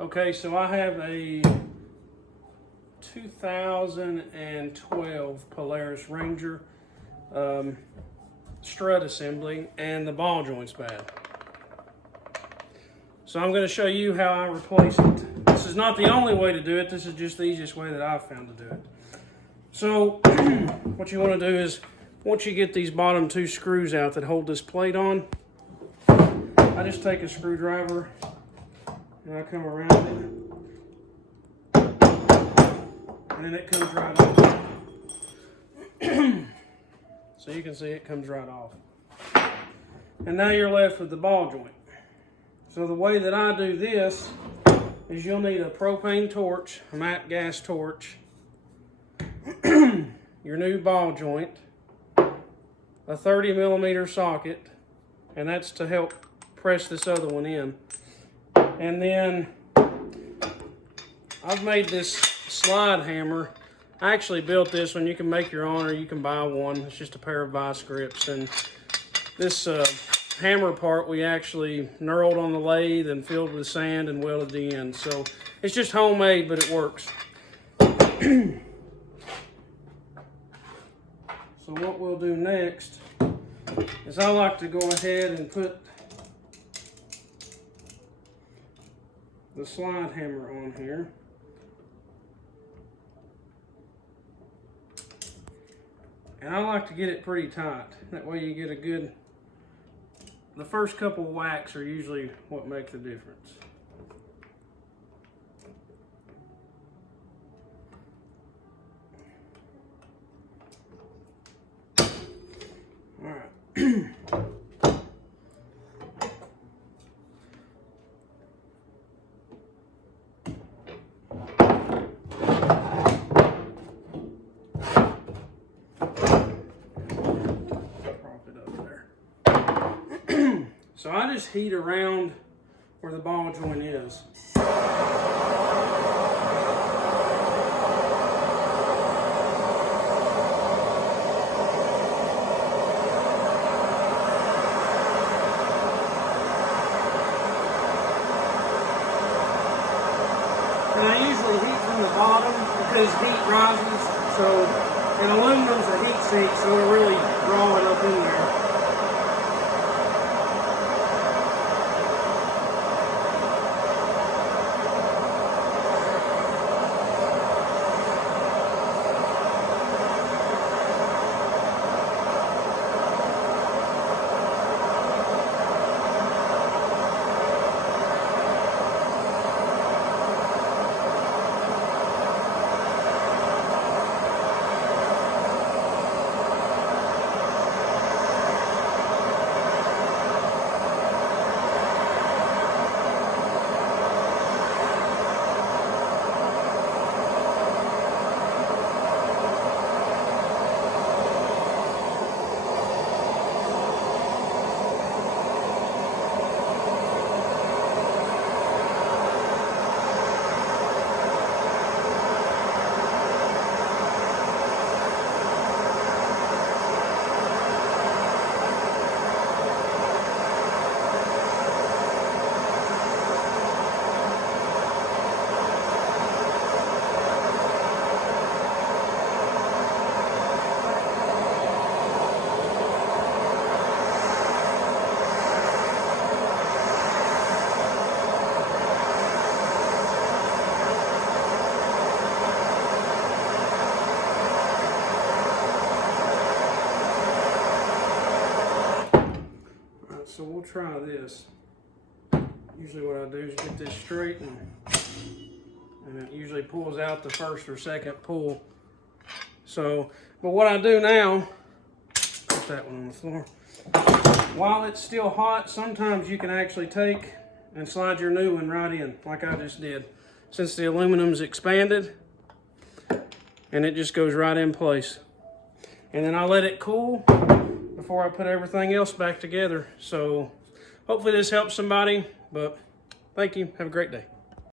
Okay, so I have a 2012 Polaris Ranger strut assembly, and the ball joint's bad. So I'm going to show you how I replace it. This is not the only way to do it. This is just the easiest way that I've found to do it. So what you want to do is, once you get these bottom two screws out that hold this plate on, I just take a screwdriver and I come around it, and then it comes right off. So you can see it comes right off. And now you're left with the ball joint. So the way that I do this is you'll need a propane torch, a MAP gas torch, your new ball joint, a 30mm socket, and that's to help press this other one in. And then I've made this slide hammer. I actually built this one. You can make your own or you can buy one. It's just a pair of vice grips. And this hammer part we actually knurled on the lathe and filled with sand and welded the end. So it's just homemade, but it works. So what we'll do next is I like to go ahead and put the slide hammer on here. And I like to get it pretty tight. That way you get a good, the first couple of whacks are usually what make the difference. All right. So I just heat around where the ball joint is. And I usually heat from the bottom because heat rises, so, and aluminum's a heat sink, so it'll really draw it up in there. So we'll try this. Usually what I do is get this straight, and it usually pulls out the first or second pull. So, but what I do now, put that one on the floor. While it's still hot, sometimes you can actually take and slide your new one right in, like I just did. Since the aluminum's expanded, and it just goes right in place. And then I let it cool before I put everything else back together. So hopefully this helps somebody, but thank you. Have a great day.